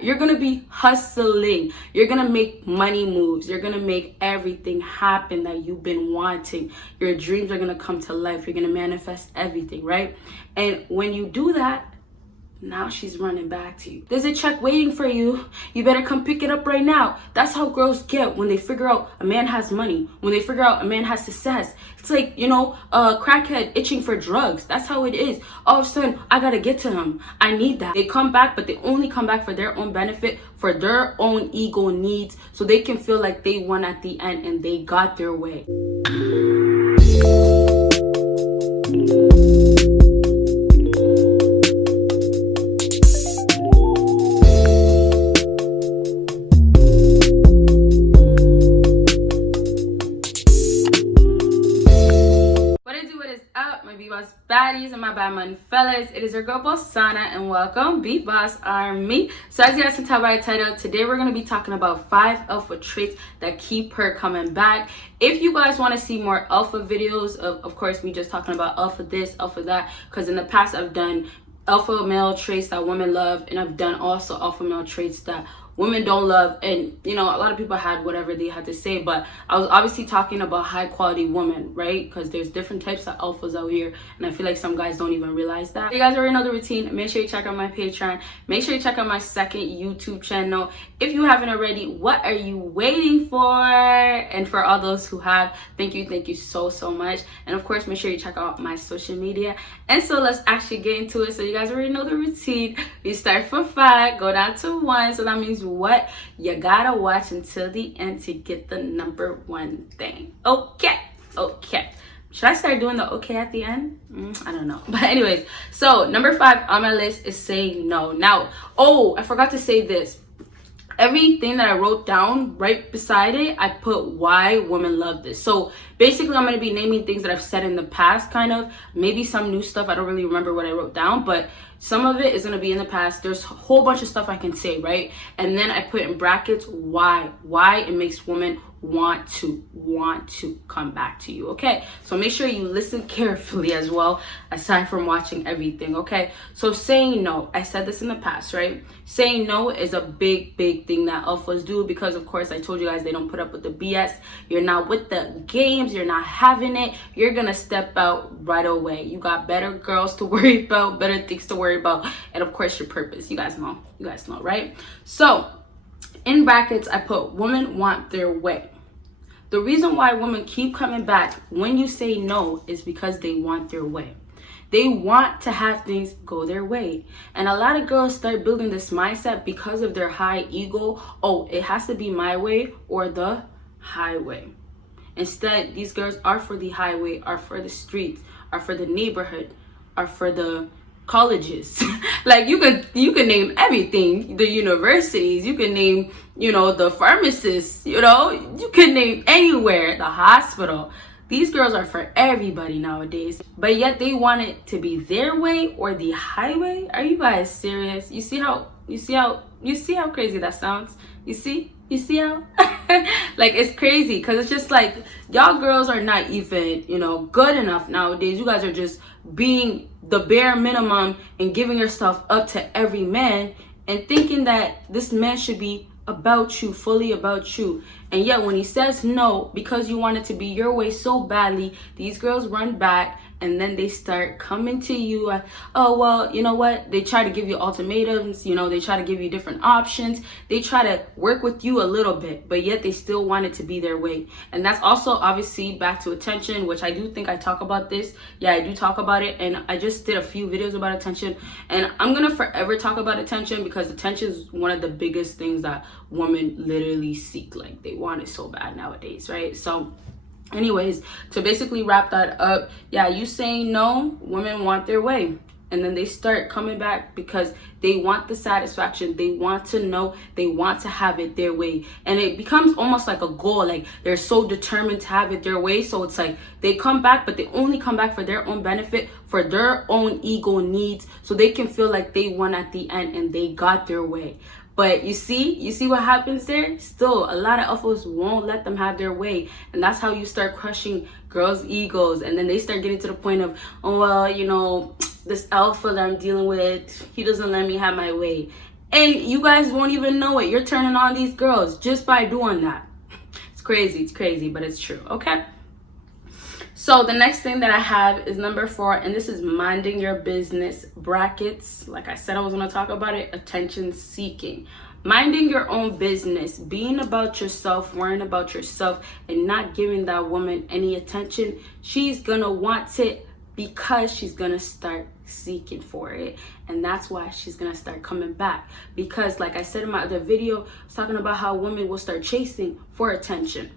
You're gonna be hustling. You're gonna make money moves. You're gonna make everything happen that you've been wanting. Your dreams are gonna come to life. You're gonna manifest everything, right? And when you do that, now she's running back to you. There's a check waiting for you. You better come pick it up right now. That's how girls get when they figure out a man has money, when they figure out a man has success. It's like, a crackhead itching for drugs. That's how it is. All of a sudden, I gotta get to him. I need that. They come back, but they only come back for their own benefit, for their own ego needs, so they can feel like they won at the end and they got their way. Baddies and my bad man fellas, it is your girl Bosana and welcome BBossArmy. So as you guys can tell by the title, today we're going to be talking about 5 alpha traits that keep her coming back. If you guys want to see more alpha videos of course me just talking about alpha this, alpha that, because in the past I've done alpha male traits that women love, and I've done also alpha male traits that women don't love. And a lot of people had whatever they had to say, but I was obviously talking about high quality women, right? Because there's different types of alphas out here, and I feel like some guys don't even realize that. You guys already know the routine. Make sure you check out my Patreon. Make sure you check out my second YouTube channel if you haven't already. What are you waiting for? And for all those who have, thank you so much. And of course, make sure you check out my social media. And so let's actually get into it. So you guys already know the routine. We start from 5, go down to 1. So that means what? You gotta watch until the end to get the number 1 thing. Okay. Should I start doing the okay at the end? I don't know. But anyways, so number 5 on my list is saying no. Now, I forgot to say this. Everything that I wrote down right beside it, I put why women love this. So basically, I'm going to be naming things that I've said in the past, kind of. Maybe some new stuff. I don't really remember what I wrote down, but some of it is going to be in the past. There's a whole bunch of stuff I can say, right? And then I put in brackets why it makes women want to come back to you. Okay, so make sure you listen carefully as well, aside from watching everything. Okay, so saying no, I said this in the past, right? Saying no is a big thing that alphas do, because of course I told you guys they don't put up with the BS. You're not with the games, you're not having it, you're gonna step out right away. You got better girls to worry about, better things to worry about, and of course your purpose. You guys know, right? So in brackets, I put women want their way. The reason why women keep coming back when you say no is because they want their way. They want to have things go their way. And a lot of girls start building this mindset because of their high ego. It has to be my way or the highway. Instead, these girls are for the highway, are for the streets, are for the neighborhood, are for the colleges. Like you can name everything, the universities, you can name the pharmacists, you can name anywhere, the hospital. These girls are for everybody nowadays, but yet they want it to be their way or the highway. Are you guys serious? You see how crazy that sounds? You see how like it's crazy, because it's just like y'all girls are not even good enough nowadays. You guys are just being the bare minimum and giving yourself up to every man and thinking that this man should be about you, fully about you. And yet when he says no because you want it to be your way so badly, these girls run back and then they start coming to you. You know what? They try to give you ultimatums, they try to give you different options. They try to work with you a little bit, but yet they still want it to be their way. And that's also obviously back to attention, which I do think I talk about this. Yeah, I do talk about it. And I just did a few videos about attention. And I'm going to forever talk about attention, because attention is one of the biggest things that women literally seek. Like they want it so bad nowadays, right? So anyways, to basically wrap that up, you saying no, women want their way. And then they start coming back because they want the satisfaction. They want to know, they want to have it their way. And it becomes almost like a goal. Like they're so determined to have it their way. So it's like they come back, but they only come back for their own benefit, for their own ego needs, so they can feel like they won at the end and they got their way. But you see what happens there? Still, a lot of alphas won't let them have their way. And that's how you start crushing girls' egos. And then they start getting to the point of, this alpha that I'm dealing with, he doesn't let me have my way. And you guys won't even know it. You're turning on these girls just by doing that. It's crazy, but it's true, okay? So the next thing that I have is number 4, and this is minding your business, brackets. Like I said, I was going to talk about it, attention seeking. Minding your own business, being about yourself, worrying about yourself, and not giving that woman any attention. She's going to want it because she's going to start seeking for it. And that's why she's going to start coming back. Because like I said in my other video, I was talking about how women will start chasing for attention.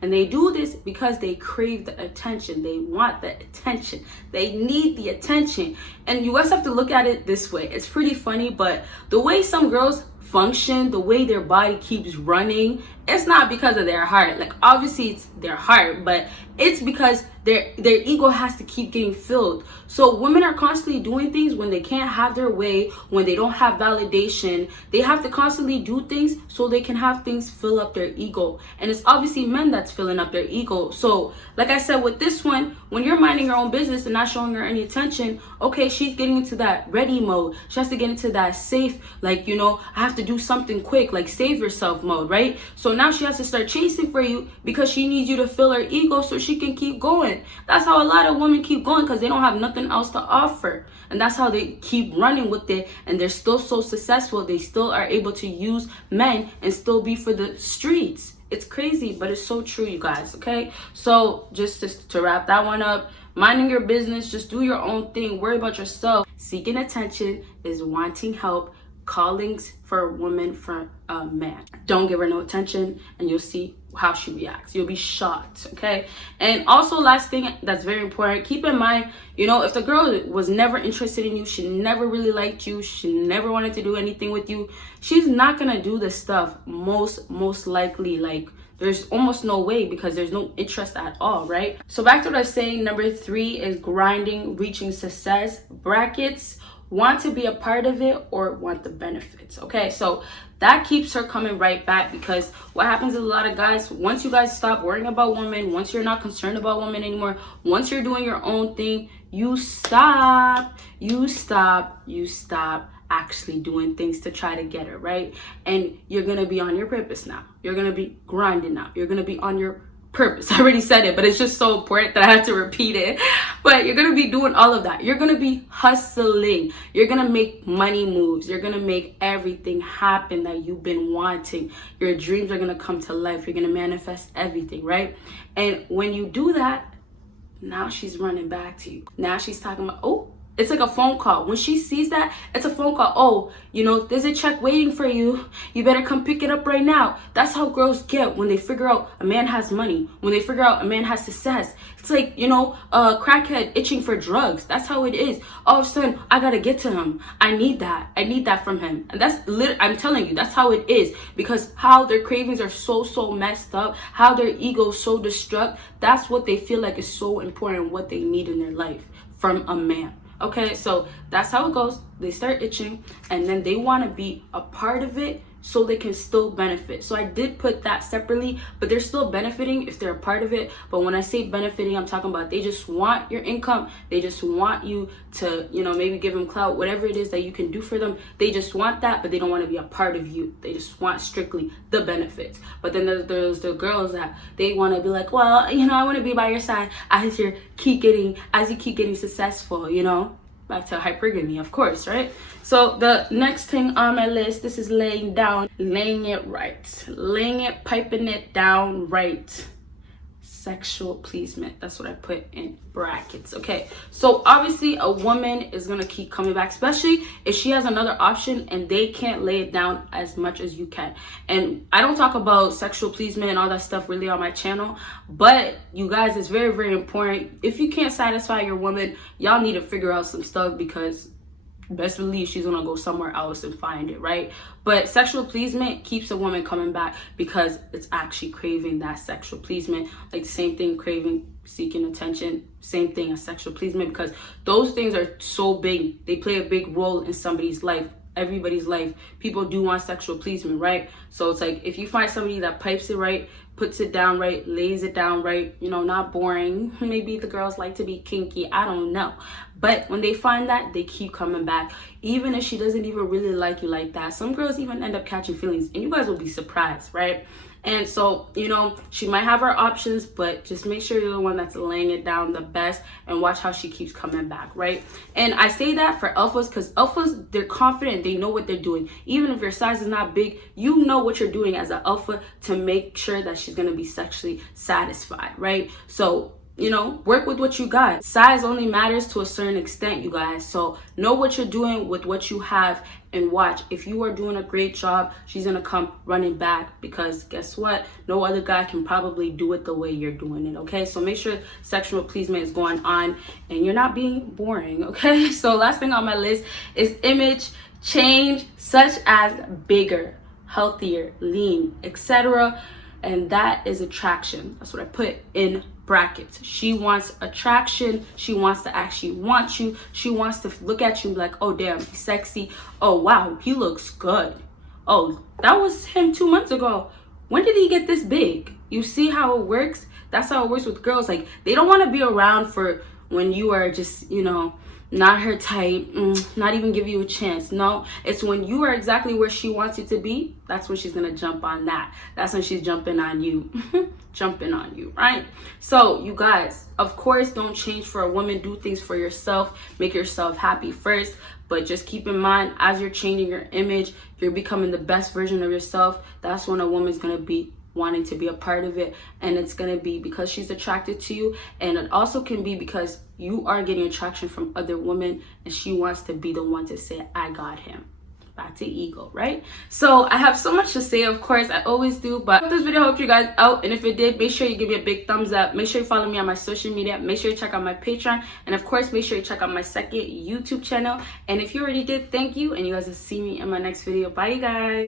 And they do this because they crave the attention. They want the attention. They need the attention. And you guys have to look at it this way. It's pretty funny, but the way some girls function, the way their body keeps running, it's not because of their heart. Like obviously it's their heart, but it's because their ego has to keep getting filled. So women are constantly doing things when they can't have their way, when they don't have validation. They have to constantly do things so they can have things fill up their ego. And it's obviously men that's filling up their ego. So like I said with this one, when you're minding your own business and not showing her any attention, okay, she's getting into that ready mode. She has to get into that safe, like, you know, I have to do something quick, like save yourself mode, right? So now she has to start chasing for you because she needs you to fill her ego so she can keep going. That's how a lot of women keep going, because they don't have nothing else to offer. And that's how they keep running with it, and they're still so successful. They still are able to use men and still be for the streets. It's crazy, but it's so true, you guys, okay? So just to wrap that one up, minding your business, just do your own thing, worry about yourself. Seeking attention is wanting help, calling for a woman for a man. Don't give her no attention, and you'll see how she reacts. You'll be shocked, okay? And also, last thing that's very important, keep in mind, you know, if the girl was never interested in you, she never really liked you, she never wanted to do anything with you, she's not gonna do this stuff most likely. Like, there's almost no way, because there's no interest at all, right? So back to what I was saying, number 3 is grinding, reaching success, brackets, want to be a part of it or want the benefits, okay? So that keeps her coming right back, because what happens is a lot of guys, once you guys stop worrying about women, once you're not concerned about women anymore, once you're doing your own thing, you stop actually doing things to try to get her, right? And you're gonna be on your purpose now. You're gonna be grinding now. You're gonna be on your purpose. I already said it, but it's just so important that I had to repeat it. But you're gonna be doing all of that. You're gonna be hustling. You're gonna make money moves. You're gonna make everything happen that you've been wanting. Your dreams are gonna come to life. You're gonna manifest everything, right? And when you do that, now she's running back to you. Now she's talking about, oh, it's like a phone call. When she sees that, it's a phone call. Oh, you know, there's a check waiting for you. You better come pick it up right now. That's how girls get when they figure out a man has money, when they figure out a man has success. It's like, you know, a crackhead itching for drugs. That's how it is. All of a sudden, I gotta get to him. I need that from him. And that's I'm telling you, that's how it is. Because how their cravings are so messed up, how their ego is so destruct, that's what they feel like is so important, what they need in their life from a man. Okay, so that's how it goes. They start itching, and then they want to be a part of it so they can still benefit. So I did put that separately, but they're still benefiting if they're a part of it. But when I say benefiting, I'm talking about they just want your income. They just want you to, you know, maybe give them clout, whatever it is that you can do for them. They just want that, but they don't want to be a part of you. They just want strictly the benefits. But then there's the girls that they want to be like, well, you know, I want to be by your side as you keep getting successful, you know. Back to hypergamy, of course, right? So the next thing on my list, this is laying it right, piping it down right. Sexual pleasement. That's what I put in brackets. Okay, so obviously a woman is gonna keep coming back, especially if she has another option and they can't lay it down as much as you can. And I don't talk about sexual pleasement and all that stuff really on my channel, but you guys, it's very important. If you can't satisfy your woman, y'all need to figure out some stuff, because best believe she's gonna go somewhere else and find it, right? But sexual pleasement keeps a woman coming back because it's actually craving that sexual pleasement. Like the same thing, craving, seeking attention, same thing as sexual pleasement, because those things are so big. They play a big role in somebody's life everybody's life, people do want sexual pleasement, right? So it's like, if you find somebody that pipes it right, puts it down right, lays it down right, you know, not boring. Maybe the girls like to be kinky, I don't know. But when they find that, they keep coming back. Even if she doesn't even really like you like that. Some girls even end up catching feelings, and you guys will be surprised, right? And so, you know, she might have her options, but just make sure you're the one that's laying it down the best, and watch how she keeps coming back, right? And I say that for alphas because alphas, they're confident, they know what they're doing. Even if your size is not big, you know what you're doing as an alpha to make sure that she's going to be sexually satisfied, right? So, you know, work with what you got. Size only matters to a certain extent, you guys. So know what you're doing with what you have, and watch. If you are doing a great job, she's gonna come running back, because guess what? No other guy can probably do it the way you're doing it, okay? So make sure sexual pleasement is going on and you're not being boring, okay? So last thing on my list is image change, such as bigger, healthier, lean, etc. And that is attraction. That's what I put in brackets. She wants attraction. She wants to actually want you. She wants to look at you like, oh damn, he's sexy. Oh wow, he looks good. Oh, that was him 2 months ago. When did he get this big? You see how it works? That's how it works with girls. Like, they don't want to be around for when you are just, you know, not her type, not even give you a chance. No, it's when you are exactly where she wants you to be, that's when she's gonna jump on that. That's when she's jumping on you. Jumping on you, right? So you guys, of course, don't change for a woman. Do things for yourself. Make yourself happy first. But just keep in mind, as you're changing your image, you're becoming the best version of yourself. That's when a woman's gonna be wanting to be a part of it, and it's gonna be because she's attracted to you, and it also can be because you are getting attraction from other women, and she wants to be the one to say, I got him. Back to ego, right? So I have so much to say, of course, I always do, but this video helped you guys out, and if it did, make sure you give me a big thumbs up. Make sure you follow me on my social media. Make sure you check out my Patreon, and of course, make sure you check out my second YouTube channel. And if you already did, thank you, and you guys will see me in my next video. Bye, you guys.